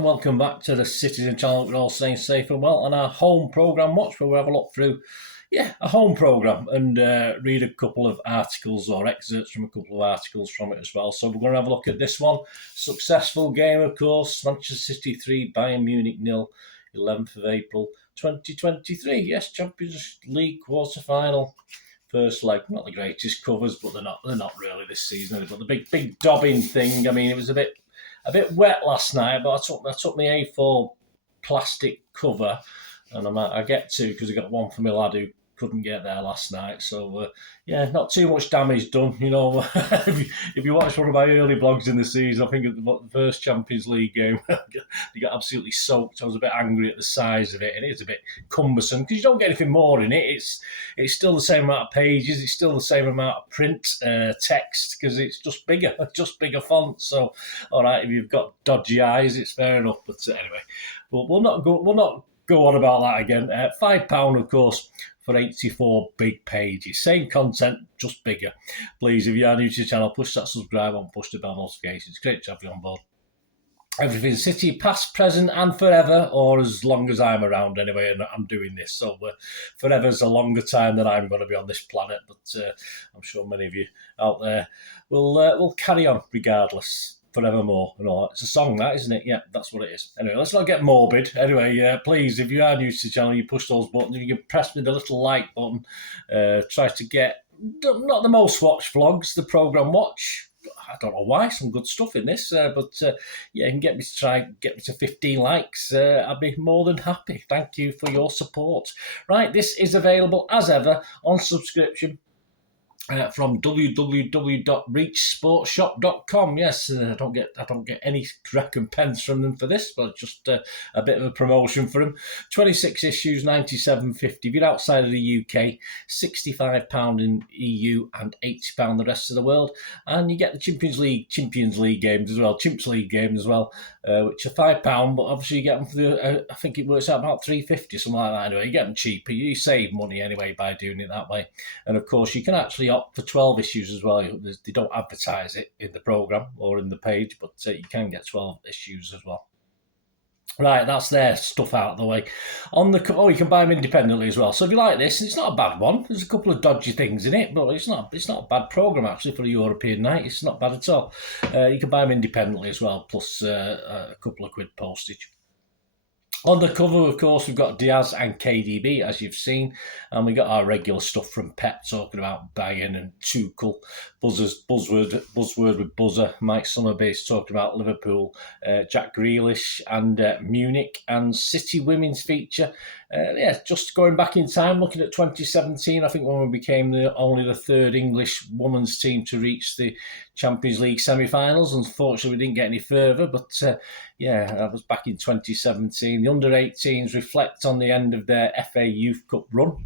and welcome back to the Citizen channel. We're all staying safe and well on our home programme watch, where we have a look through a home programme and read a couple of articles or excerpts from a couple of articles from it as well. So we're going to have a look at this one. Successful game, of course. Manchester City 3, Bayern Munich 0, 11th of April 2023. Yes, Champions League quarter-final. First leg, not the greatest covers, but they're not really this season. But the big dobbing thing, I mean, it was a bit wet last night, but I took my A4 plastic cover, and I get two because I got one for my lad who couldn't get there last night. So not too much damage done. You know, if you watch one of my early blogs in the season, I think at the first Champions League game, they got absolutely soaked. I was a bit angry at the size of it, and it's a bit cumbersome because you don't get anything more in it. It's still the same amount of pages. It's still the same amount of print text because it's just bigger font. So, all right, if you've got dodgy eyes, it's fair enough. But anyway, we'll not go on about that again. £5, of course, for 84 big pages. Same content, just bigger. Please, if you are new to the channel, push that subscribe on, push the bell notifications. Great to have you on board. Everything City, past, present, and forever, or as long as I'm around anyway, and I'm doing this. So forever's a longer time than I'm going to be on this planet, but I'm sure many of you out there will carry on regardless. Forevermore and all that. It's a song, that, isn't it? Yeah, that's what it is. Anyway, let's not get morbid. Anyway, please, if you are new to the channel, you push those buttons. You can press me the little like button. Try to get, not the most watched vlogs, the programme watch. I don't know why, some good stuff in this. But you can get me to 15 likes. I'd be more than happy. Thank you for your support. Right, this is available, as ever, on subscription. From www.reachsportshop.com. Yes, I don't get any recompense from them for this, but just a bit of a promotion for them. 26 issues, £97.50. If you're outside of the UK, £65 in EU and £80 the rest of the world. And you get the Champions League games as well, Chimps League games as well, which are £5. But obviously you get them for the, I think it works out about £3.50, something like that. Anyway, you get them cheaper. You save money anyway by doing it that way. And of course, you can actually opt for 12 issues as well. They don't advertise it in the programme or in the page, but you can get 12 issues as well. Right, that's their stuff out of the way. You can buy them independently as well. So if you like this, it's not a bad one. There's a couple of dodgy things in it, but it's not a bad programme actually for a European night. It's not bad at all. You can buy them independently as well, plus a couple of quid postage. On the cover, of course, we've got Diaz and KDB, as you've seen, and we got our regular stuff from Pep talking about Bayern and Tuchel, buzzword with buzzer, Mike Summerbase talking about Liverpool, Jack Grealish and Munich, and City women's feature. Just going back in time, looking at 2017, I think when we became only the third English women's team to reach the Champions League semi-finals. Unfortunately, we didn't get any further, but that was back in 2017. The under-18s reflect on the end of their FA Youth Cup run,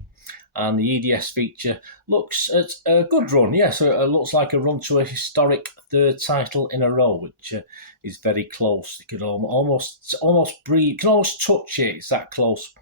and the EDS feature looks at a good run. So it looks like a run to a historic third title in a row, which is very close. You can almost breathe, you can almost touch it. It's that close.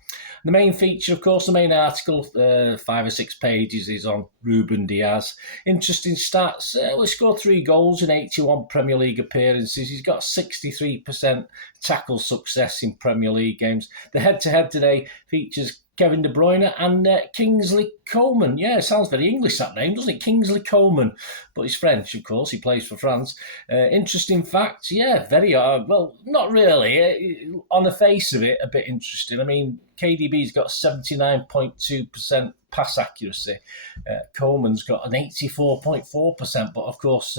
The main feature, of course, the main article, 5 or 6 pages, is on Ruben Diaz. Interesting stats. He scored 3 goals in 81 Premier League appearances. He's got 63% tackle success in Premier League games. The head-to-head today features Kevin De Bruyne and Kingsley Coman. Yeah, it sounds very English, that name, doesn't it? Kingsley Coman. But he's French, of course. He plays for France. Interesting facts. Yeah, very, well, not really. On the face of it, a bit interesting. I mean, KDB's got 79.2% pass accuracy. Coleman's got an 84.4%, but of course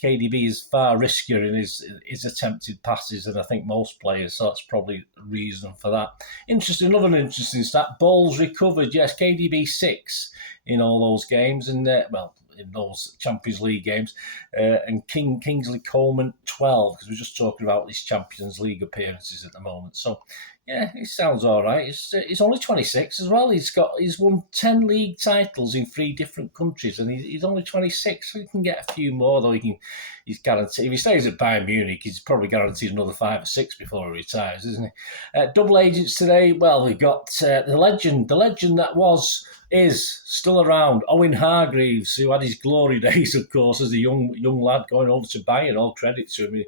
KDB is far riskier in his attempted passes than I think most players, so that's probably the reason for that. Another interesting stat, balls recovered. Yes, KDB 6 in all those games, and in those Champions League games, and Kingsley Coman 12, because we're just talking about these Champions League appearances at the moment. So yeah, it sounds all right. He's only 26 as well. He's won 10 league titles in 3 different countries, and he's only 26, so he can get a few more. Though he's guaranteed, if he stays at Bayern Munich, he's probably guaranteed another 5 or 6 before he retires, isn't he? Double agents today. Well, we got the legend that was is still around. Owen Hargreaves, who had his glory days, of course, as a young lad going over to Bayern. All credit to him.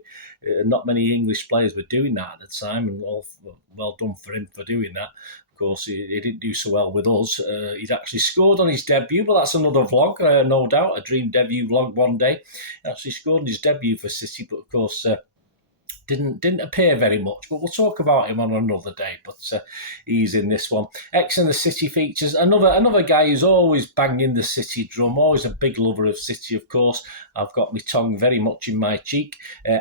Not many English players were doing that at the time, and all well done for him for doing that. Of course, he didn't do so well with us. He'd actually scored on his debut, but that's another vlog, no doubt, a dream debut vlog one day. He actually scored on his debut for City, but of course didn't appear very much, but we'll talk about him on another day. But he's in this one. X and the City features. Another guy who's always banging the City drum, always a big lover of City, of course. I've got my tongue very much in my cheek,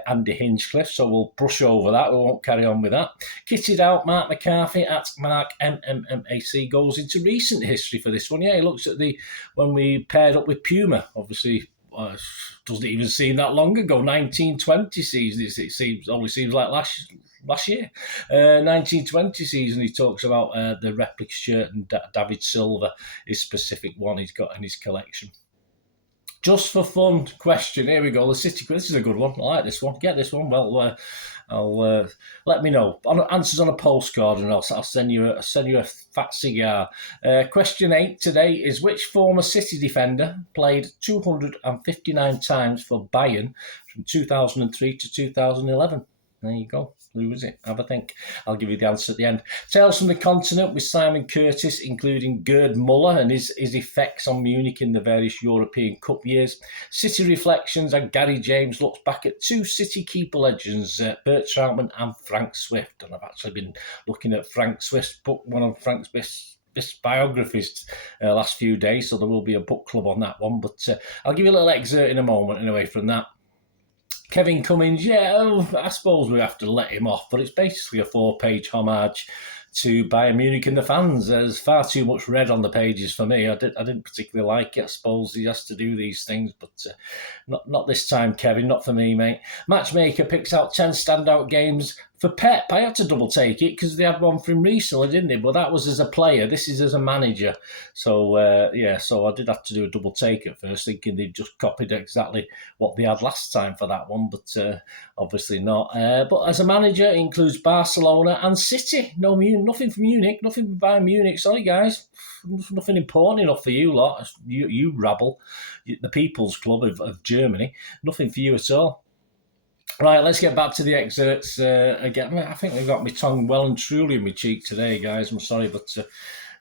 Andy Hinchcliffe, so we'll brush over that. We won't carry on with that. Kitted out, Mark McCarthy at Marc, MMMAC, goes into recent history for this one. Yeah, he looks at when we paired up with Puma, obviously. Doesn't even seem that long ago. 1920 season. It only seems like last year. 1920 season. He talks about the replica shirt and David Silva, his specific one he's got in his collection. Just for fun question. Here we go. The City. This is a good one. I like this one. Get this one. Well, I'll let me know. Answers on a postcard, and I'll send you a fat cigar. Question 8 today is: which former City defender played 259 times for Bayern from 2003 to 2011? There you go. Who was it? Have a think. I'll give you the answer at the end. Tales from the Continent with Simon Curtis, including Gerd Muller and his effects on Munich in the various European Cup years. City Reflections, and Gary James looks back at two City keeper legends, Bert Trautmann and Frank Swift. And I've actually been looking at Frank Swift's book, one of Frank's best biographies last few days, so there will be a book club on that one. But I'll give you a little excerpt in a moment anyway from that. Kevin Cummins, I suppose we have to let him off, but it's basically a 4-page homage to Bayern Munich and the fans. There's far too much red on the pages for me. I didn't particularly like it. I suppose he has to do these things, but not this time, Kevin. Not for me, mate. Matchmaker picks out 10 standout games for Pep. I had to double take it because they had one from recently, didn't they? But that was as a player. This is as a manager. So, so I did have to do a double take at first, thinking they'd just copied exactly what they had last time for that one, but obviously not. But as a manager, it includes Barcelona and City. Nothing from Munich, nothing from Bayern Munich. Sorry, guys. Nothing important enough for you lot. You rabble, the People's Club of Germany. Nothing for you at all. Right, let's get back to the excerpts again. I think we've got my tongue well and truly in my cheek today, guys. I'm sorry, but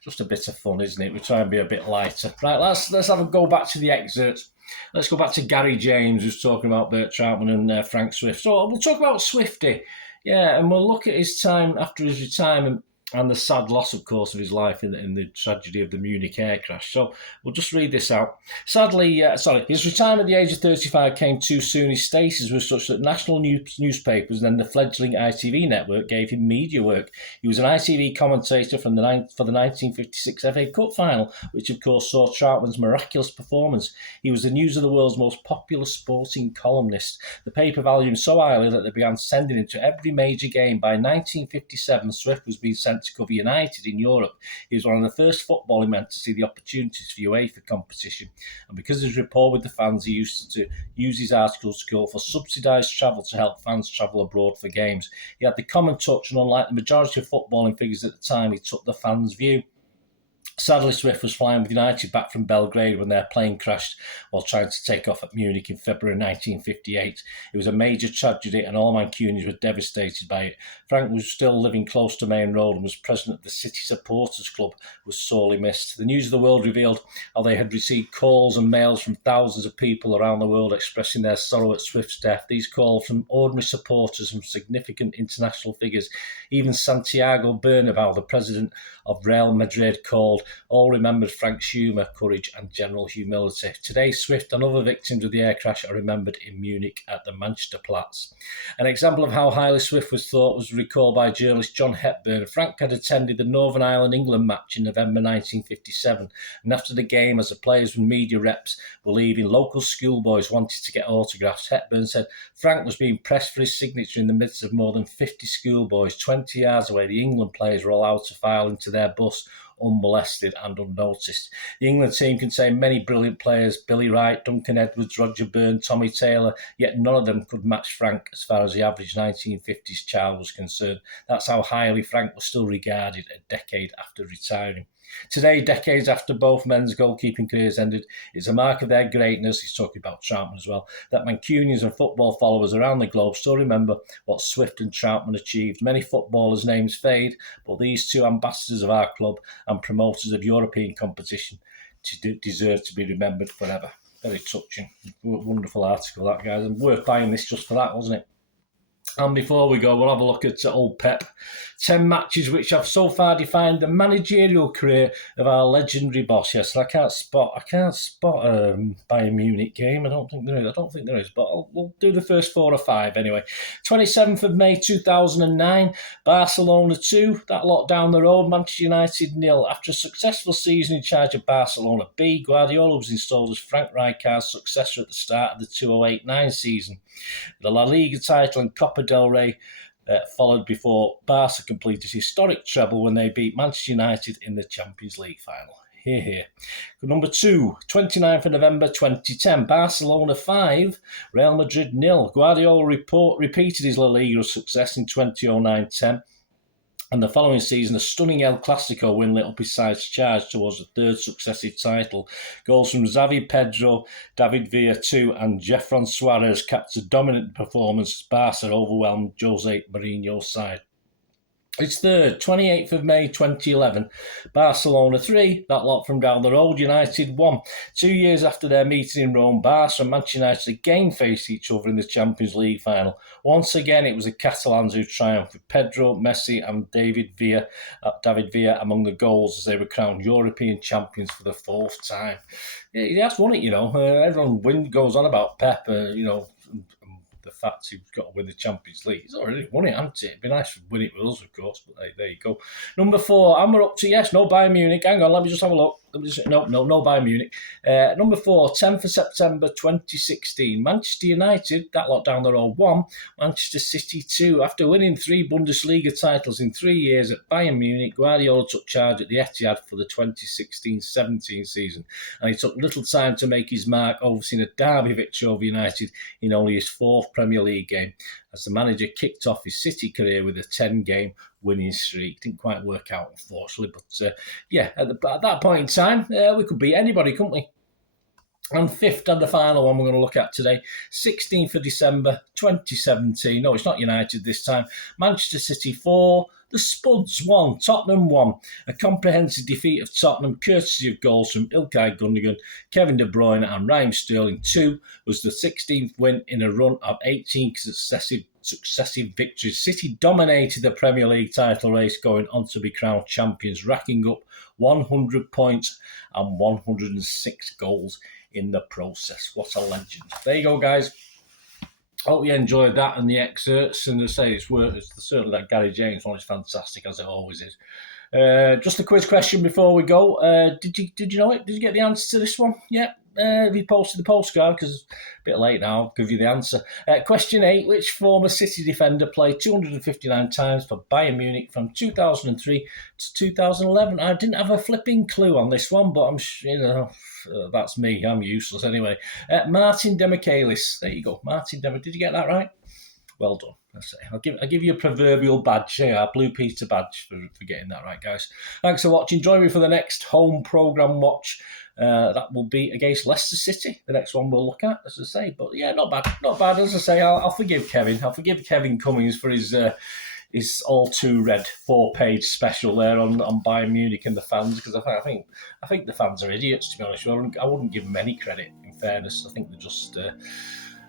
just a bit of fun, isn't it? We try and be a bit lighter. Right, let's have a go back to the excerpts. Let's go back to Gary James, who's talking about Bert Trautmann and Frank Swift. So we'll talk about Swifty. Yeah, and we'll look at his time after his retirement and the sad loss, of course, of his life in the tragedy of the Munich air crash. So we'll just read this out. Sadly, his retirement at the age of 35 came too soon. His status was such that national newspapers and then the fledgling ITV network gave him media work. He was an ITV commentator for the 1956 FA Cup final, which of course saw Trautmann's miraculous performance. He was the News of the World's most popular sporting columnist. The paper valued him so highly that they began sending him to every major game. By 1957, Swift was being sent to cover United in Europe. He was one of the first footballing men to see the opportunities for UEFA competition, and because of his rapport with the fans, he used to use his articles to call for subsidised travel to help fans travel abroad for games. He had the common touch, and unlike the majority of footballing figures at the time, he took the fans' view. Sadly, Swift was flying with United back from Belgrade when their plane crashed while trying to take off at Munich in February 1958. It was a major tragedy and all Mancunians were devastated by it. Frank was still living close to Main Road and was president of the City Supporters Club, was sorely missed. The News of the World revealed how they had received calls and mails from thousands of people around the world expressing their sorrow at Swift's death. These calls from ordinary supporters and significant international figures. Even Santiago Bernabeu, the president of Real Madrid, called. All remembered Frank's humour, courage and general humility. Today, Swift and other victims of the air crash are remembered in Munich at the Manchesterplatz. An example of how highly Swift was thought was recalled by journalist John Hepburn. Frank had attended the Northern Ireland-England match in November 1957, and after the game, as the players and media reps were leaving, local schoolboys wanted to get autographs. Hepburn said Frank was being pressed for his signature in the midst of more than 50 schoolboys. 20 yards away, the England players were allowed to file into their bus unmolested and unnoticed. The England team contained many brilliant players: Billy Wright, Duncan Edwards, Roger Byrne, Tommy Taylor, yet none of them could match Frank as far as the average 1950s child was concerned. That's how highly Frank was still regarded a decade after retiring. Today, decades after both men's goalkeeping careers ended, it's a mark of their greatness, he's talking about Troutman as well, that Mancunians and football followers around the globe still remember what Swift and Troutman achieved. Many footballers' names fade, but these two ambassadors of our club and promoters of European competition deserve to be remembered forever. Very touching. Wonderful article, that, guys. And worth buying this just for that, wasn't it? And before we go, we'll have a look at old Pep. 10 matches which have so far defined the managerial career of our legendary boss. Yes, I can't spot a Bayern Munich game. I don't think there is, but we'll do the first 4 or 5 anyway. 27th of May 2009, Barcelona 2. That lot down the road, Manchester United 0. After a successful season in charge of Barcelona B, Guardiola was installed as Frank Rijkaard's successor at the start of the 2008-09 season. The La Liga title and Copa del Rey followed before Barca completed historic treble when they beat Manchester United in the Champions League final. Hear, hear. Number 2, 29th of November 2010, Barcelona 5, Real Madrid 0. Guardiola repeated his La Liga success in 2009-10. And the following season, a stunning El Clasico win lit up his side's charge towards the 3rd successive title. Goals from Xavi, Pedro, David Villa 2 and Jefferson Suarez capped a dominant performance as Barca overwhelmed Jose Mourinho's side. It's 3rd, 28th of May 2011, Barcelona 3, that lot from down the road, United 1. 2 years after their meeting in Rome, Barca and Manchester United again faced each other in the Champions League final. Once again, it was the Catalans who triumphed, with Pedro, Messi and David Villa among the goals as they were crowned European champions for the 4th time. Yeah, he has won it, you know. Everyone goes on about Pep, the fact he's got to win the Champions League. He's already won it, hasn't it? It'd be nice to win it with us, of course, but there you go. Number 4, and we're up to, yes, no Bayern Munich. Hang on, let me just have a look. No Bayern Munich. Number 4, 10th of September 2016. Manchester United, that lot down the road, 1. Manchester City 2. After winning 3 Bundesliga titles in 3 years at Bayern Munich, Guardiola took charge at the Etihad for the 2016-17 season. And he took little time to make his mark, overseeing a derby victory over United in only his 4th Premier League game, as the manager kicked off his City career with a 10-game winning streak. Didn't quite work out, unfortunately, but at that point in time, we could beat anybody, couldn't we? And 5th and the final one we're going to look at today, 16th of December 2017. No, it's not United this time. Manchester City 4, the Spuds 1, Tottenham 1. A comprehensive defeat of Tottenham, courtesy of goals from Ilkay Gundogan, Kevin De Bruyne and Raheem Sterling 2, was the 16th win in a run of 18 successive victories. City dominated the Premier League title race, going on to be crowned champions, racking up 100 points and 106 goals in the process. What a legend. There you go, guys. Hope you enjoyed that and the excerpts. And as I say, it's certainly that Gary James one is fantastic, as it always is. Just a quiz question before we go. Did you know it? Did you get the answer to this one? Yeah. Have you posted the postcard? Because it's a bit late now. I'll give you the answer. Question 8. Which former City defender played 259 times for Bayern Munich from 2003 to 2011? I didn't have a flipping clue on this one, but that's me. I'm useless anyway. Martin Demichelis. There you go. Martin Demichelis. Did you get that right? Well done. I'll give you a proverbial badge, a Blue Peter badge for getting that right, guys. Thanks for watching. Join me for the next home programme watch. That will be against Leicester City. The next one we'll look at, as I say. But yeah, not bad. As I say, I'll forgive Kevin. I'll forgive Kevin Cummings for his all too red 4-page special there on Bayern Munich and the fans, because I think the fans are idiots, to be honest. I wouldn't give them any credit. In fairness, I think they're just.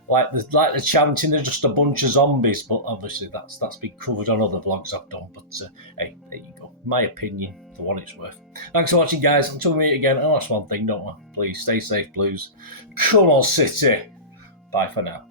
Like the chanting, they're just a bunch of zombies, but obviously that's been covered on other vlogs I've done. But hey, there you go. My opinion, for what it's worth. Thanks for watching, guys. Until we meet again, that's one thing, don't I? Please stay safe, Blues. Come on, City. Bye for now.